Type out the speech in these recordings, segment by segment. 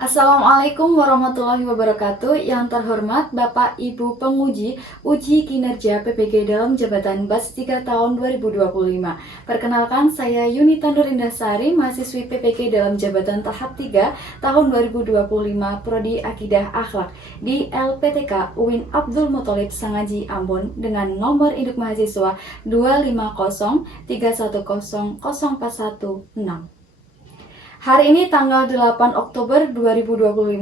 Assalamualaikum warahmatullahi wabarakatuh. Yang terhormat Bapak Ibu Penguji Uji Kinerja PPG dalam Jabatan BAS 3 tahun 2025. Perkenalkan, saya Yunita Nurindasari, mahasiswi PPG dalam Jabatan Tahap 3 tahun 2025 Prodi Akidah Akhlak di LPTK UIN Abdul Muthalib Sangaji Ambon dengan nomor induk mahasiswa 25031004116. Hari ini tanggal 8 Oktober 2025,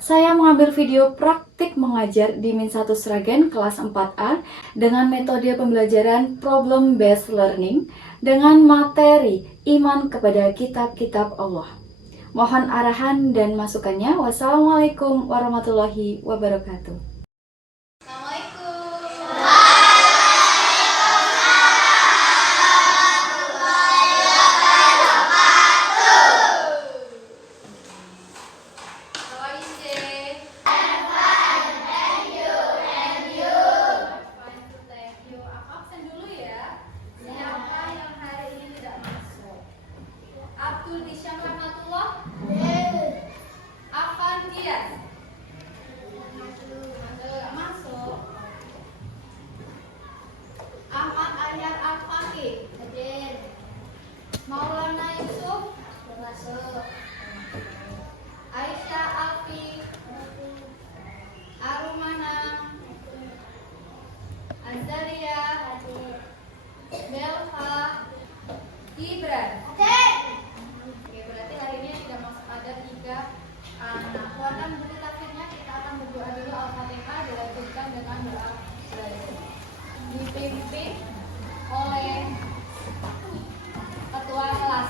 saya mengambil video praktik mengajar di Min1 Sragen kelas 4A dengan metode pembelajaran Problem Based Learning dengan materi iman kepada kitab-kitab Allah. Mohon arahan dan masukannya. Wassalamualaikum warahmatullahi wabarakatuh. Maulana Yusuf masuk. Aisyah Alfi, Arumana, Azaria, Belva, Gibran. Oke, berarti hari ini tidak masuk, ada 3 anak. Warna bukti takdirnya kita akan berdoa dulu Al-Fatihah dilanjutkan dengan doa belajar. Dipimpin oleh ketua kelas.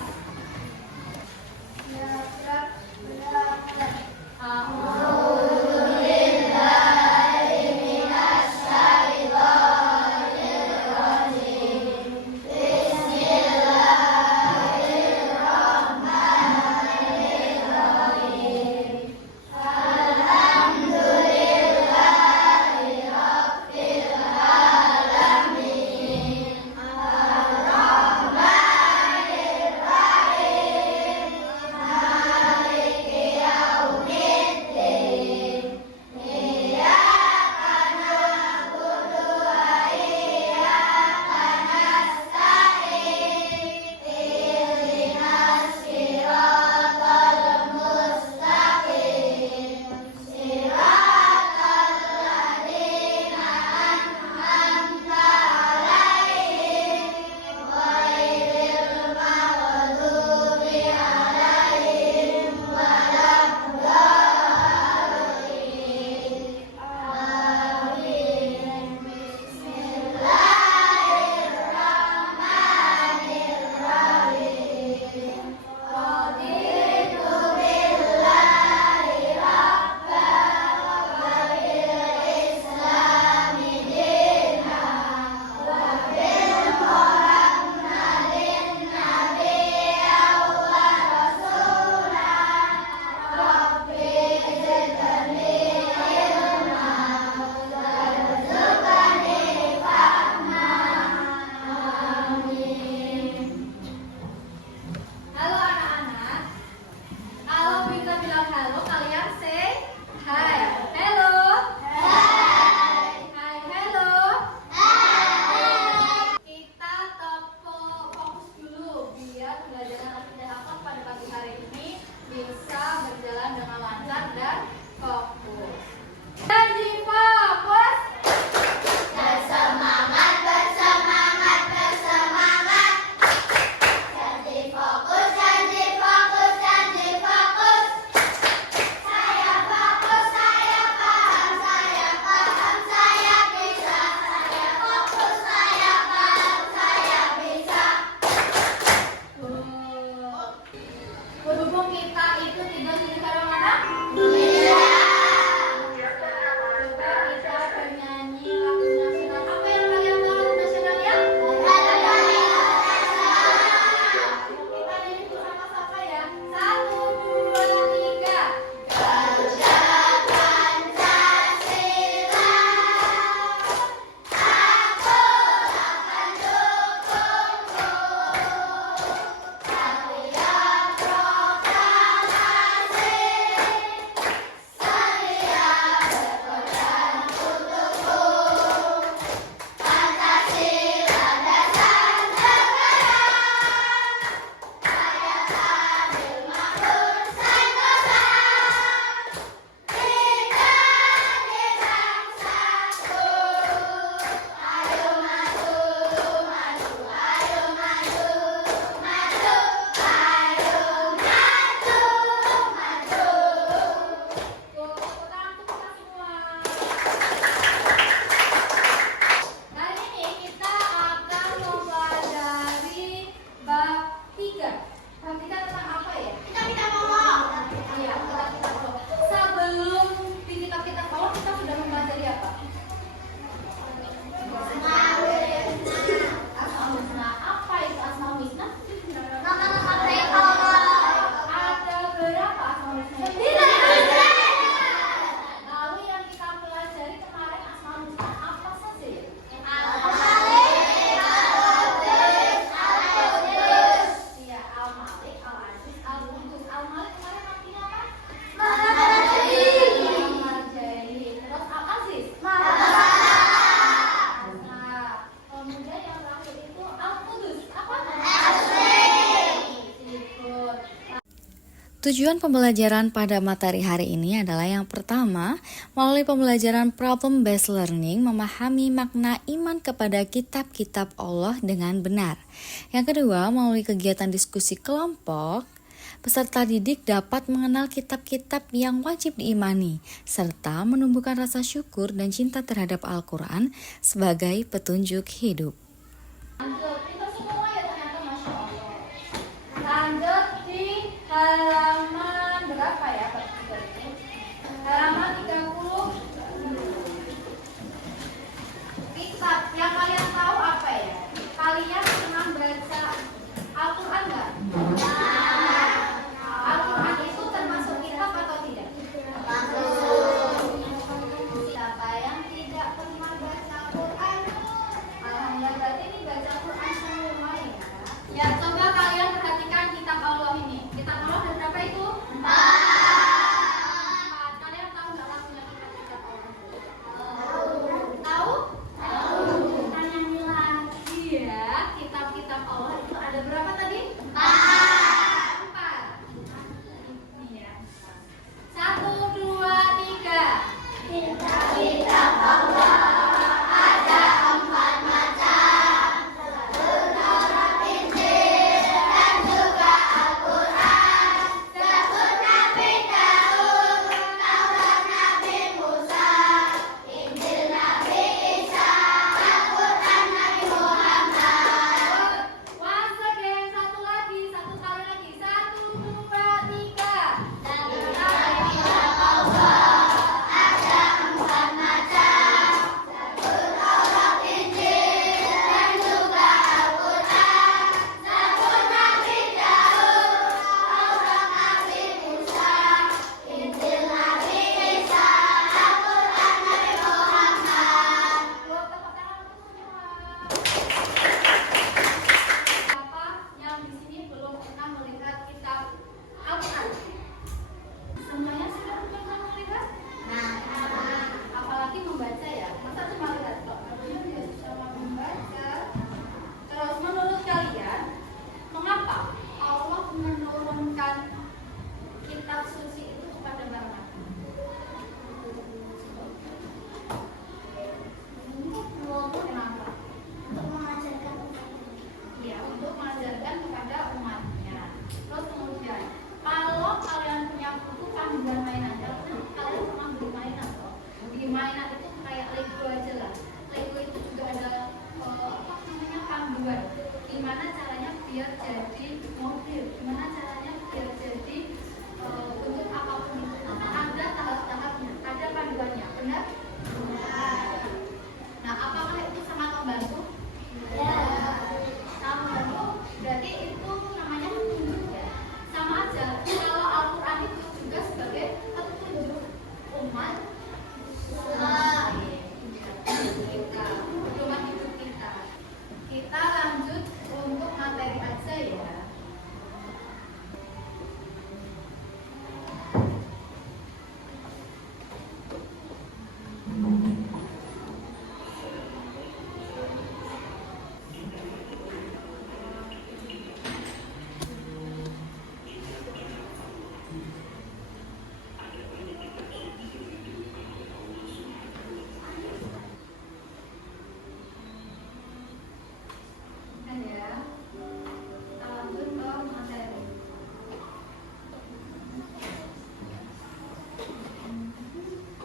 Tujuan pembelajaran pada materi hari ini adalah yang pertama, melalui pembelajaran problem-based learning, memahami makna iman kepada kitab-kitab Allah dengan benar. Yang kedua, melalui kegiatan diskusi kelompok, peserta didik dapat mengenal kitab-kitab yang wajib diimani, serta menumbuhkan rasa syukur dan cinta terhadap Al-Quran sebagai petunjuk hidup. Lanjut, kita semua ya ternyata Masya Allah. Lanjut di halaman berapa ya Pak? Halaman 30. Kitab yang kalian tahu apa ya? Kalian pernah baca Al-Quran nggak? Al-Quran itu termasuk kitab atau tidak? Siapa yang tidak pernah baca Quran? Alhamdulillah, berarti ini baca Quran semua ya. Ya, coba kalian perhatikan kitab Allah ini. Kitab Allah ada berapa itu? 4. Kalian tahu nggak maksudnya kitab Allah? Tahu? Tanya lagi ya. Kitab-kitab Allah itu ada berapa tadi? 4. Ini ya. 1, 2, 3. Kitab-kitab Allah ada 4 macam. Taurat, Injil, dan juga Al-Quran. Zabur Nabi Daud, Taurat Nabi Musa, Injil Nabi Isa, Al-Quran Nabi Muhammad. Once again, satu lagi, satu kali lagi. 1, 2, 3. Kitab Allah ada 4 macam. Zabur, Taurat, Injil, dan juga Al-Quran. Zabur Nabi Daud, Taurat Nabi Musa, Injil Nabi Isa, Al-Quran Nabi Muhammad. Tepuk tangan untuk semua. Siapa yang di sini belum pernah melihat kitab Al-Quran? Semuanya sudah pernah melihat? Apalagi membaca ya. Masa cuma lihat kok? Harusnya juga sama membaca. Terus menurut kalian, mengapa Allah menurunkan kitab suci itu kepada Muhammad? Kenapa? Iya, untuk mengajarkan kepada umatnya. Terus kemudian, kalau kalian punya buku panduan mainan, kalian pernah beli mainan kok. Beli mainan itu kayak Lego aja lah. Lego itu juga ada apa namanya panduan. Gimana caranya biar jadi mobil? Gimana caranya biar jadi bentuk apapun itu? Ada tahap-tahapnya, ada panduannya, benar? Nah, apakah itu sangat membantu? Sangat membantu. Berarti itu namanya petunjuk ya. Sama aja. Kalau Al-Quran itu juga sebagai petunjuk umat kita, pedoman hidup kita. Kita lanjut untuk materi aja ya. Nah ya, kita lanjut ke materi.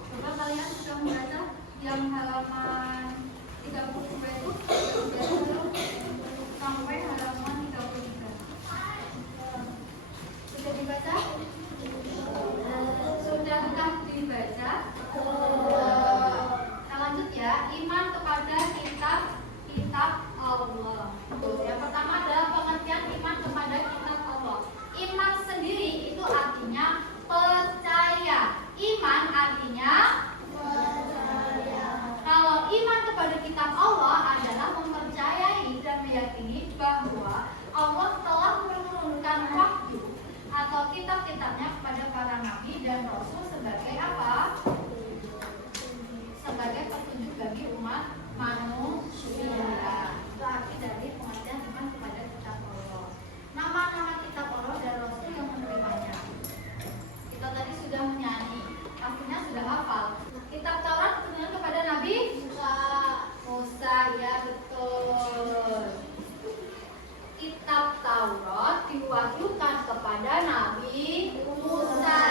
Coba kalian sudah membaca yang halaman 32 itu sampai halaman 33. Sudah dibaca? Sudahkah dibaca? Kita lanjut ya. Iman kepada kitab Allah. Yang pertama adalah pengertian iman kepada kitab Allah. Iman sendiri itu artinya percaya. Iman artinya percaya. Kalau iman kepada kitab Allah adalah mempercayai dan meyakini bahwa Allah telah menurunkan wahyu atau kitab-kitabnya kepada para nabi dan rasul sebagai apa? Sebagai petunjuk bagi umat manusia. Itu arti dari pengertian iman kepada kitab Allah. Nama-nama kitab Allah dan rasul yang menerimanya. Taurat diwahyukan kepada Nabi Musa.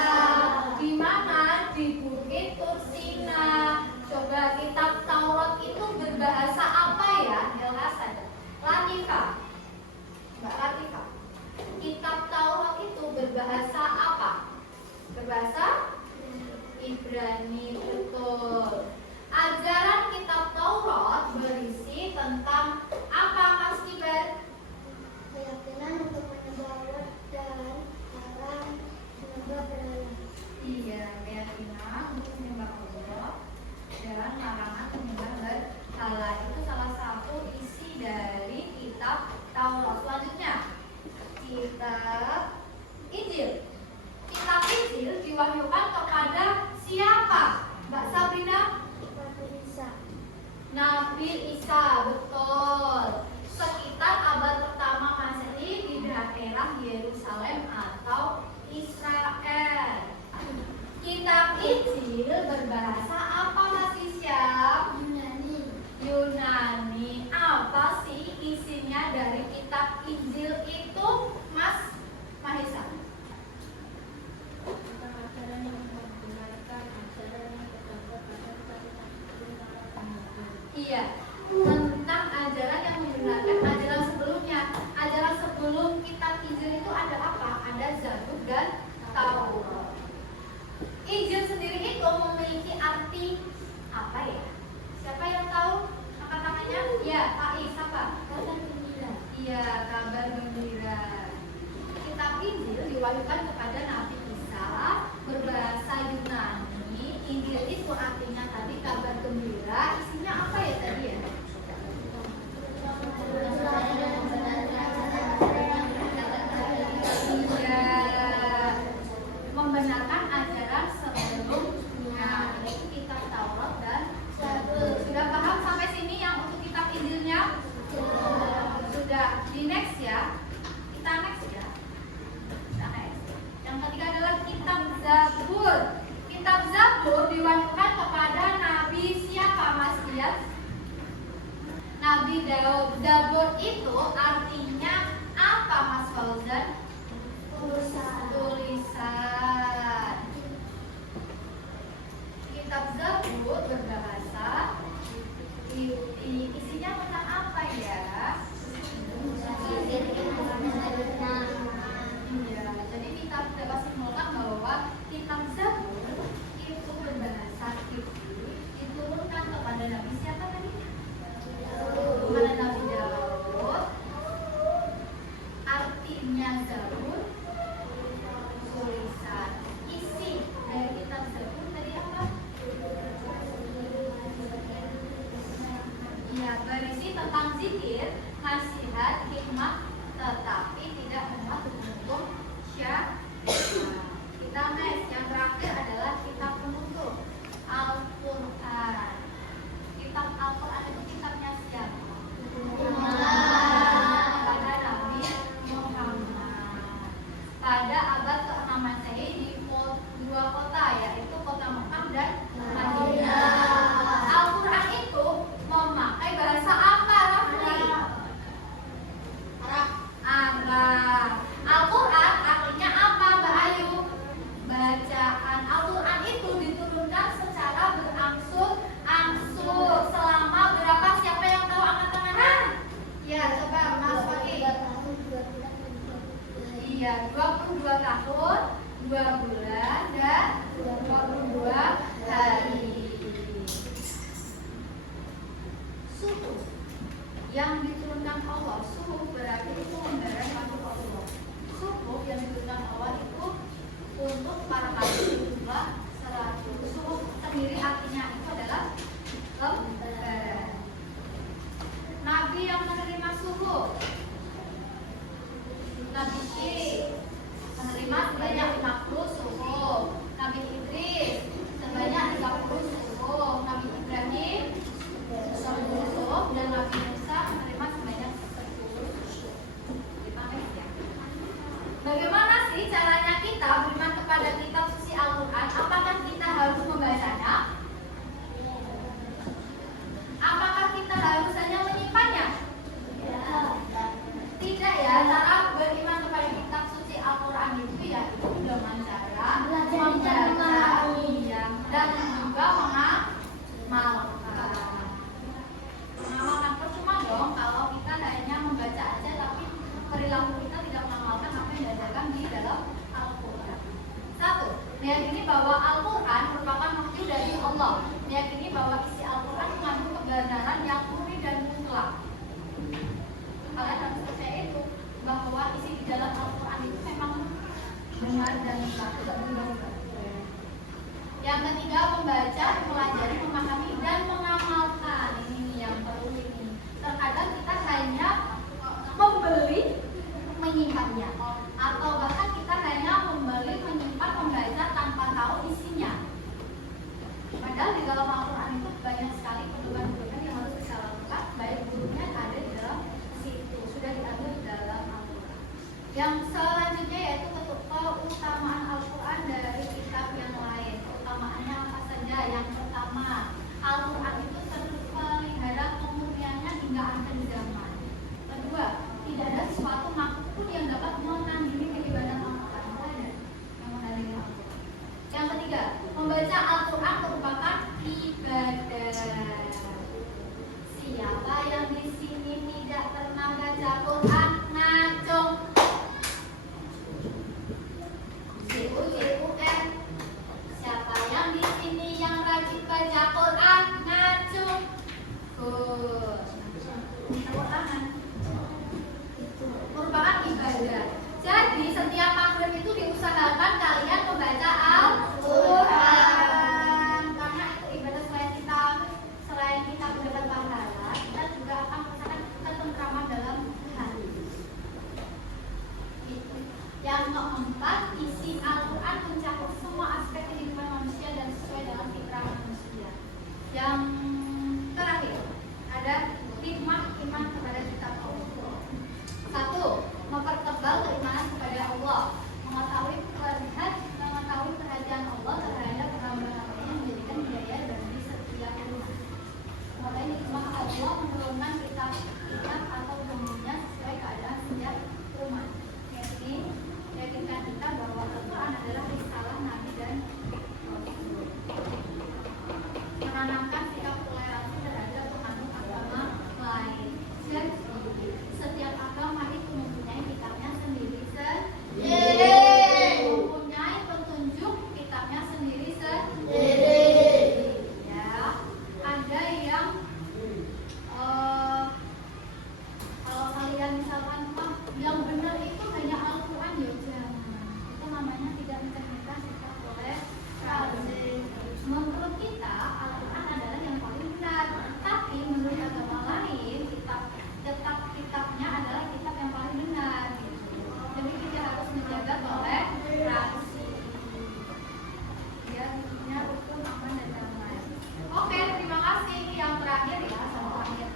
Di mana? Di Bukit Tursina. Coba kitab Taurat itu berbahasa apa ya? Jelas saja. Latifah. Mbak Latifah. Kitab Taurat itu berbahasa apa? Berbahasa Ibrani, betul. Ajaran kitab Taurat berisi tentang apa, Mas Kibar? Keyakinan untuk menyembah Allah dan larang menyembah berhala. Iya, keyakinan untuk menyembah Allah dan larangan menyembah berhala. Itu salah satu isi dari kitab Taurat. Selanjutnya, kitab Injil. Kitab Injil diwahyukan kepada siapa? Mbak Sabrina? Nabi Isa, betul. Sekitar abad pertama Masehi di daerah Yerusalem atau Israel. Kitab Injil berbahasa apa, Mas Isyam? Yunani. Apa sih isinya dari kitab Injil itu, Mas Mahesa? Iya, tentang ajaran yang membenarkan ajaran sebelumnya. Ajaran sebelum kitab Injil itu ada apa? Ada Zabur dan Taurat. Injil sendiri itu memiliki arti apa ya? Siapa yang tahu? Angkat tangannya? Iya, Pak Is, apa? Kabar gembira. Iya, kabar gembira. Kitab Injil diwahyukan kepada Nabi Isa berbahasa Yunani. Injil itu artinya tadi kabar gembira. Isinya apa ya tadi ya? Iya, membenarkan ajaran sebelumnya. Itu kitab Taurat dan Zabur. Sudah paham sampai sini yang untuk kitab Injilnya? Sudah. Di next ya. Kita next ya. Kita next. Yang ketiga adalah kitab Zabur. Kitab Zabur diwahyukan kepada Nabi siapa, Mas Dias? Nabi Daud. Zabur itu artinya apa, Mas Fauzan? Tulisan. Kitab Zabur berbahasa isinya tentang apa ya? Iya, jadi kita dapat simpulkan bahwa kitab Zabur itu berbahasa Kipti diturunkan kepada Nabi siapa tadi? Kepada Nabi Daud. Artinya Zabur tulisan. Isi dari kitab Zabur tadi apa? Iya, berisi tentang zikir, nasihat, hikmah, tetapi tidak memuat hukum syariat. Kita next, yang terakhir adalah kitab penutup, Al-Quran. Kitab Al-Quran itu kitabnya siapa? Kepada Nabi Muhammad. Pada abad ke-6 Masehi di dua kota, yaitu kota Mekah dan Madinah. Al-Quran itu memakai bahasa apa, Rafli? Arab. Al-Quran artinya apa, Mbak Ayu? Bacaan. Al-Quran itu diturunkan secara berangsur-angsur. Selama berapa? Siapa yang tahu, angkat tangannya? Ya, coba Mas Fakih. Iya, 22 tahun, 2 bulan, dan 22 hari. Suhu yang diturunkan Allah, suhu berarti itu memberi makhluk Allah. Suhu yang diturunkan Allah itu untuk para kafir jumlah 100. Suhu sendiri artinya itu adalah lembaran. Nabi yang menerima suhu, Nabi Syekh menerima sebanyak 50 suhu. Nabi Idris sebanyak 30 suhu. Nabi Ibrahim 10 suhu dan Nabi Musa menerima sebanyak 10 suhu. Kita next ya. Bagaimana sih caranya kita beriman kepada kitab suci Al-Quran? Apakah kita harus membacanya? Apakah kita harus hanya menyimpannya? Tidak ya. Cara perilaku kita tidak mengamalkan apa yang diajarkan di dalam Al-Quran. Satu, meyakini bahwa Al-Quran merupakan wahyu dari Allah. Meyakini bahwa isi Al-Quran mengandung kebenaran yang murni dan mutlak. Kalian harus percaya itu, bahwa isi di dalam Al-Quran itu memang benar dan mutlak, tidak berubah-ubah. Yang ketiga, membaca, mempelajari, memahami, dan mengamalkan. Ini yang perlu ini. Terkadang kita hanya membeli, menyimpannya, atau bahkan kita hanya membeli, menyimpan, membaca tanpa tahu isinya. Padahal di dalam Al-Quran itu banyak sekali pedoman-pedoman yang harus kita lakukan, baik gurunya ada di dalam situ, sudah diambil di dalam Al-Quran. Yang selanjutnya yaitu keutamaan Al-Quran dari kitab yang lain. Keutamaannya apa saja? Yang pertama, Al-Quran itu terpelihara kemurniannya hingga akhir zaman. Kedua, tidak ada sesuatu makhluk pun yang dapat menandingi keibadatan Al-Quran. Tidak ada yang menandingi Al-Quran. Yang ketiga, membaca Al-Quran merupakan ibadah. Siapa yang di sini tidak pernah baca Quran, ngacung. CUCUN. Siapa yang di sini yang rajin baca Quran, ngacung. Tepuk tangan. Merupakan ibadah. Jadi setiap maghrib itu diusahakan kalian membaca Al-Quran, karena itu ibadah. Selain kita mendapat pahala, kita juga akan merasakan ketentraman dalam hati. Gitu. Yang keempat, isi Al-Quran mencakup semua aspek kehidupan manusia dan sesuai dengan fitrah manusia. Yang terakhir, ada hikmah iman kepada kitab Allah. Satu, mempertebal keimanan kepada Allah, mengetahui perhatian Allah terhadap hamba-hambanya yang menjadikan hidayah bagi setiap umat. Mengetahui hikmah Allah menurunkan kitab atau umumnya sesuai keadaan setiap umat. Yakinkan kita bahwa Al-Quran adalah risalah Nabi dan Rasul. Menanamkan sikap toleransi terhadap penganut agama lain. Jadi setiap agama itu mempunyai kitabnya sendiri mempunyai petunjuk kitabnya sendiri ya. Ada yang kalau kalian misalkan yang benar itu hanya Al-Quran, ya jangan. Itu namanya tidak mencerminkan sikap toleransi. Menurut kita Al-Quran adalah yang paling benar, tapi menurut agama lain kitabnya adalah kitab yang paling benar. Jadi kita harus menjaga toleransi. Biar hidupnya rukun, aman dan damai. Oke, terima kasih. Yang terakhir ya, sama terakhir.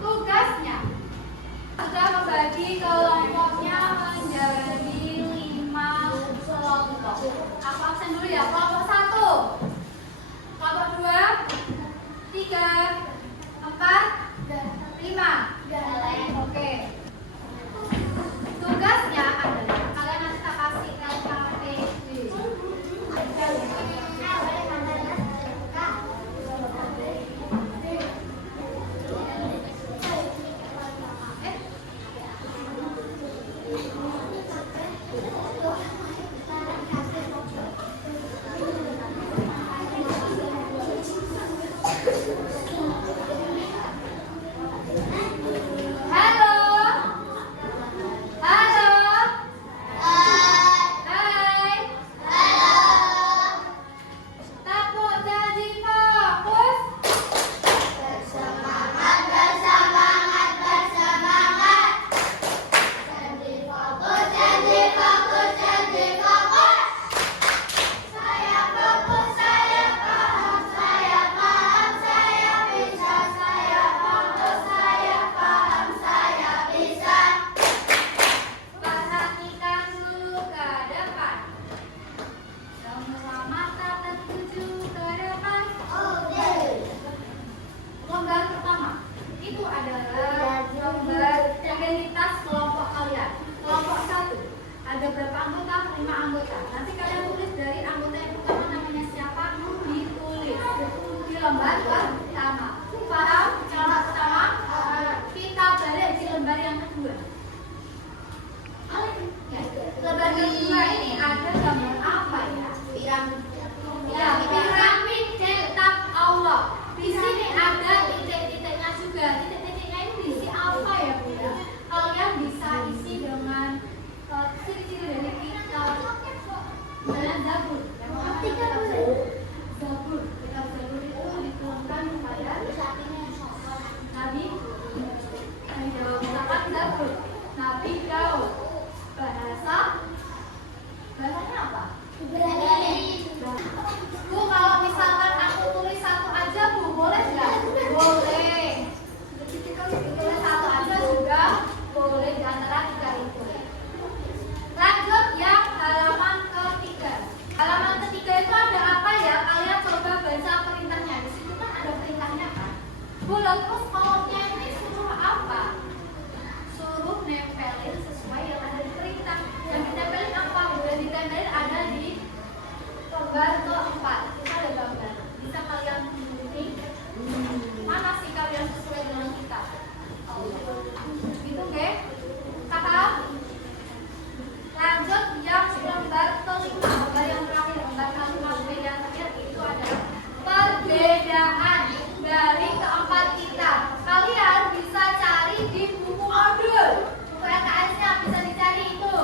Tugasnya sudah membagi kelompoknya menjadi 5 kelompok. Aku absen dulu ya. Kelompok 1, kelompok 2, 3, 4, 5. Oke. Tugasnya adalah kalian nanti tak kasih LKPD. lembar pertama. Paham? Yang pertama kita balik di lembar yang kedua. kedua. Lembar kedua ini ada gambar apa ya? Piramid cetak Allah. Di sini ada titik-titiknya juga. Titik-titiknya ini diisi apa ya, Bu? Kalian bisa isi dengan ciri-ciri dari kitab dan Zabur. Zabur. Kitab Zabur itu diturunkan kepada Nabi Daud. Zabur. Nabi Daud. Bahasanya apa? Bu, kalau misalkan aku tulis satu aja, Bu, boleh nggak? Boleh. Tulis satu aja juga boleh di antara tiga itu. Lanjut yang halaman ketiga. Halaman ketiga itu ada apa ya? Kalian coba baca perintahnya. Di situ kan ada perintahnya kan? Boleh, terus kolomnya ini suruh apa? Suruh nempelin sesuai yang ada di perintah. Yang ditempelin apa? Udah ditempelin ada di lembar keempat. Kita ada gambar. Bisa kalian pilih mana sih kalian sesuai dengan kita? Gitu, oke? Kakak? Lanjut yang lembar kelima. Lembar yang terakhir, lembar kelima yang terakhir itu adalah perbedaan dari keempat kita. Kalian bisa cari di buku modul. Buku LKS-nya bisa dicari itu.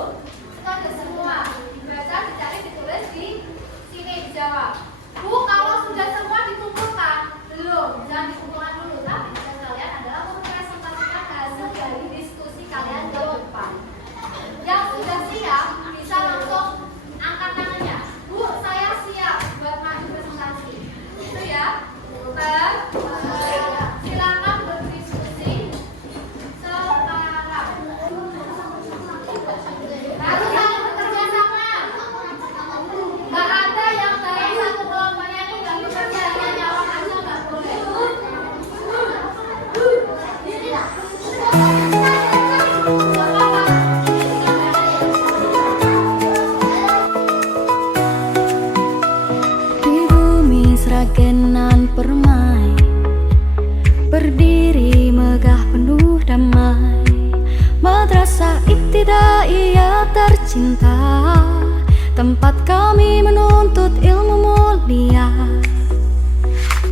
Itu ada semua. Dibaca, dicari, ditulis di sini dijawab. Bu, kalau sudah semua dikumpulkan, belum, jangan dikumpulkan dulu. Tapi tugas kalian adalah mempresentasikan hasil dari diskusi kalian ke depan. Yang sudah siap bisa langsung angkat tangannya. Bu, saya siap buat maju presentasi. Itu ya. Silakan berdiskusi sekarang. Harus saling bekerja sama. Nggak ada yang dari satu kelompoknya itu nggak bekerja, hanya nyawang aja nggak boleh. Di bumi Sragenan permai, berdiri megah penuh damai. Madrasah Ibtidaiyah tercinta, tempat kami menuntut ilmu mulia.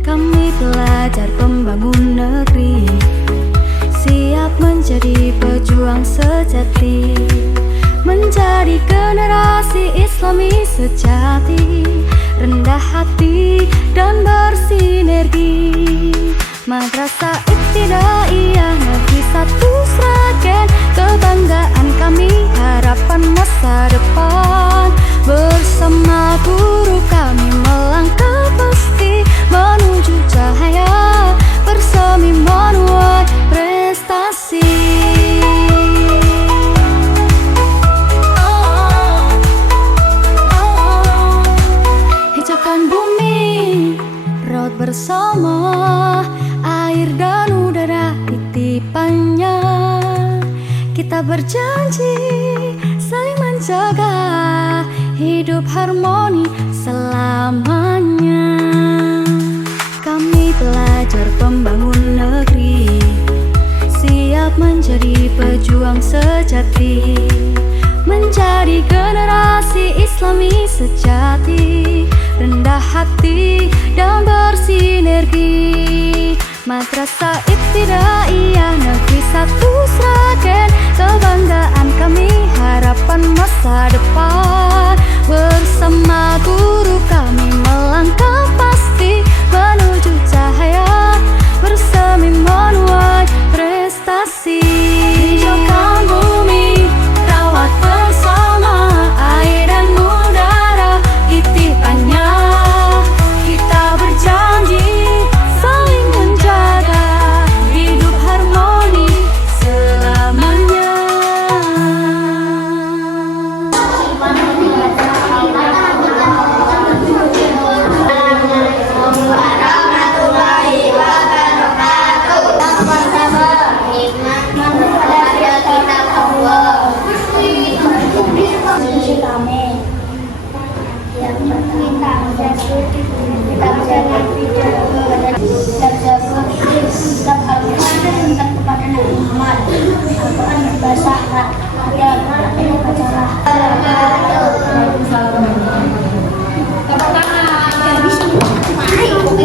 Kami pelajar pembangun negeri, siap menjadi pejuang sejati, menjadi generasi Islami sejati, rendah hati dan bersinergi. Madrasah Ibtidaiyah Negeri 1 Sragen, kebanggaan kami, harapan masa depan. Bersama guru kami melangkah pasti menuju cahaya, bersemi menuai prestasi. Hijaukan bumi, raut bersama, air dan udara titipannya. Kita berjanji saling menjaga, hidup harmoni selamanya. Kami pelajar pembangun negeri, siap menjadi pejuang sejati, menjadi generasi Islami sejati, rendah hati dan bersinergi. Madrasah Ibtidaiyah Negeri 1 Sragen, kebanggaan kami, harapan masa depan. Bersama guru kami melangkah pasti menuju cahaya, bersemi menuai prestasi. Hijaukan bumi, rawat bersama, air dan udara titipannya. Kita berjanji saling menjaga, hidup harmoni selamanya. Tepuk tangan. Assalamualaikum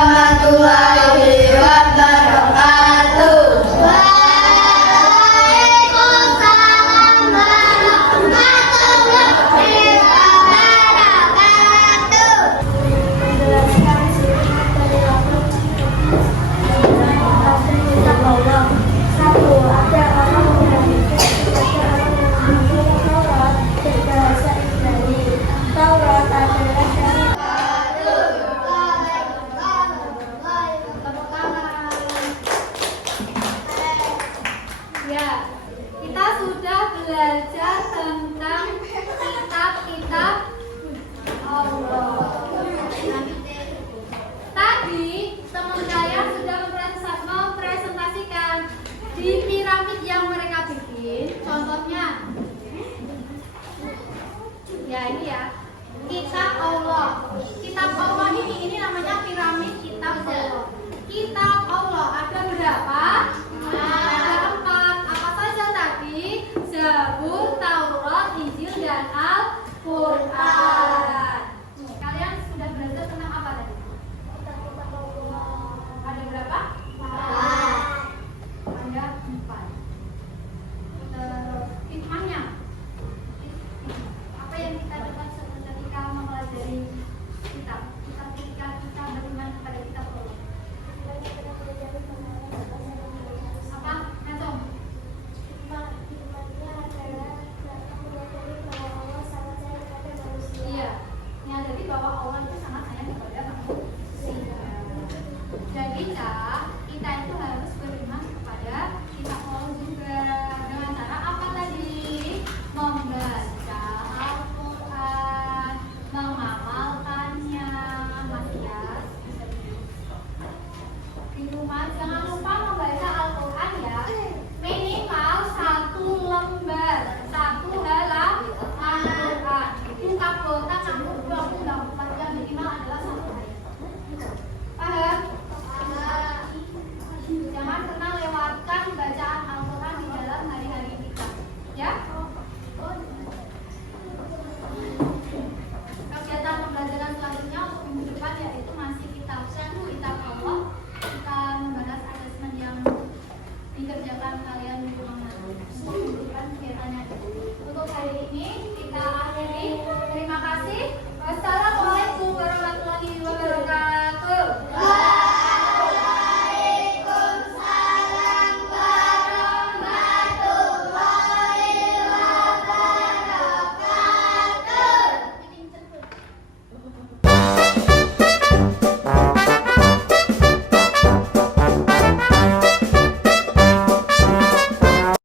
warahmatullahi wabarakatuh. Waalaikumsalam warahmatullahi wabarakatuh. Menjelaskan sifat dari Allah. Satu, ada orang menghadapkan kepada orang yang menghafal Taurat berbahasa Ibrani. Taurat adalah dari Ya, kita sudah belajar tentang kitab-kitab Allah. Tadi teman saya sudah mempresentasikan di piramid yang mereka bikin. Contohnya, ya ini ya, kitab Allah. Kitab Allah ini namanya piramid kitab Allah. Kitab Allah ada berapa? Ada 4. Apa saja tadi? Zabur, Taurat, Injil, dan Al-Quran. Kalian sudah belajar tentang apa tadi? Ada berapa? Ada 4. Terus hikmahnya? Apa yang kita dapat ketika mempelajari kitab? Ketika kita beriman kepada kitab Allah. Apa? Ngacung? Iya, menyadari bahwa Allah itu sangat sayang kepada manusia. Jadi kita itu harus beriman kepada kitab Allah juga dengan cara apa tadi? Membaca Al-Quran, mengamalkannya, Mas Yas. Di rumah jangan lupa membaca Al-Quran ya, minimal 1 lembar, 1 halaman Al-Quran. Buka kuota kamu 24 jam minimal adalah 1 ayat. Paham? Jangan pernah lewatkan bacaan Al-Quran di dalam hari-hari kita, ya. Kegiatan pembelajaran selanjutnya untuk minggu depan yaitu masih kitab Allah. Kita membahas asesmen yang dikerjakan